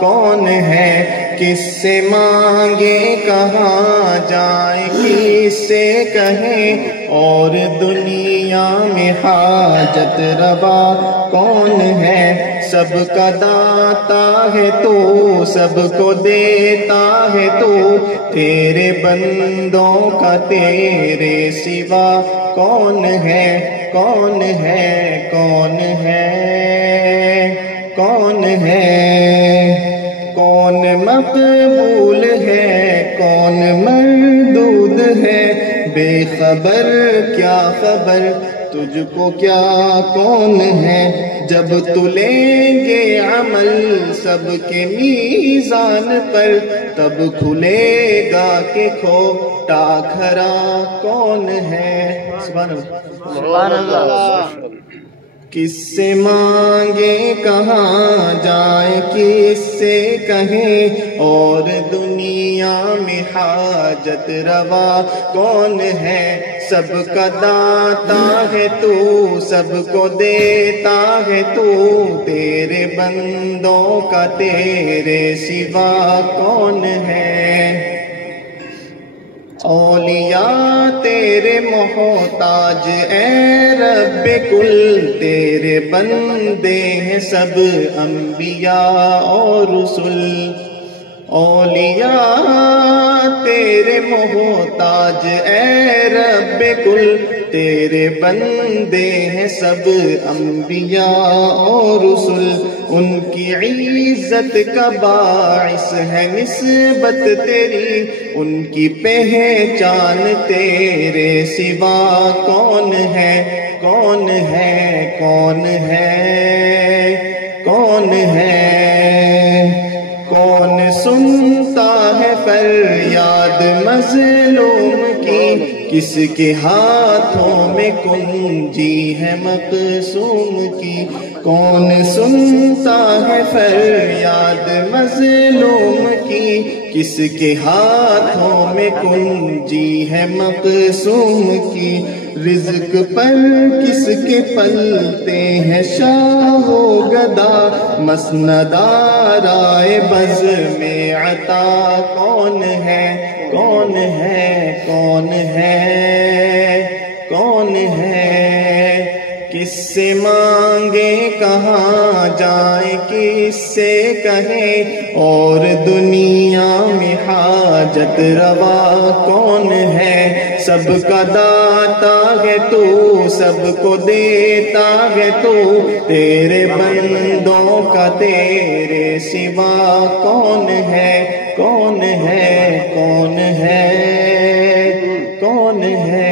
کون ہے، کس سے مانگے کہاں جائیں، کس سے کہیں اور دنیا میں حاجت روا کون ہے؟ سب کا داتا ہے تو، سب کو دیتا ہے تو، تیرے بندوں کا تیرے سوا کون ہے؟ کون ہے؟ کون ہے؟ کون ہے؟ کون مقبول ہے، کون مردود ہے؟ بے خبر کیا خبر، تجھ کو کیا کون ہے؟ جب تلیں گے عمل سب کے میزان پر، تب کھلے گا کہ کھوٹا کھرا کون ہے؟ سبحان اللہ، سبحان اللہ۔ کس سے مانگے کہاں جائیں، کس سے کہیں اور دنیا میں حاجت روا کون ہے؟ سب کا داتا ہے تو، سب کو دیتا ہے تو، تیرے بندوں کا تیرے سوا کون ہے؟ اولیاء تیرے محتاج اے رب کل، تیرے بندے ہیں سب انبیاء اور رسل۔ اولیاء تیرے محتاج اے رب کل، تیرے بندے ہیں سب انبیاء اور رسل۔ ان کی عزت کا باعث ہے نسبت تیری، ان کی پہچان تیرے سوا کون ہے؟ کون ہے؟ کون ہے؟ کون ہے؟ کون سنتا ہے فریاد مظلوم کی، کس کے ہاتھوں میں کنجی ہے مقسوم کی؟ کون سنتا ہے فریاد مظلوم کی، کس کے ہاتھوں میں کنجی ہے مقسوم کی؟ رزق پر کس کے پلتے ہیں شاہ و گدا، مسندارائے بز میں عطا کون ہے؟ کون ہے؟ کون ہے؟ کون ہے؟ کس سے مانگے کہاں جائیں، کس سے کہیں اور دنیا میں حاجت روا کون ہے؟ سب کا داتا ہے تو، سب کو دیتا ہے تو، تیرے بندوں کا تیرے سوا کون ہے؟ کون ہے؟ کون ہے؟ کون ہے؟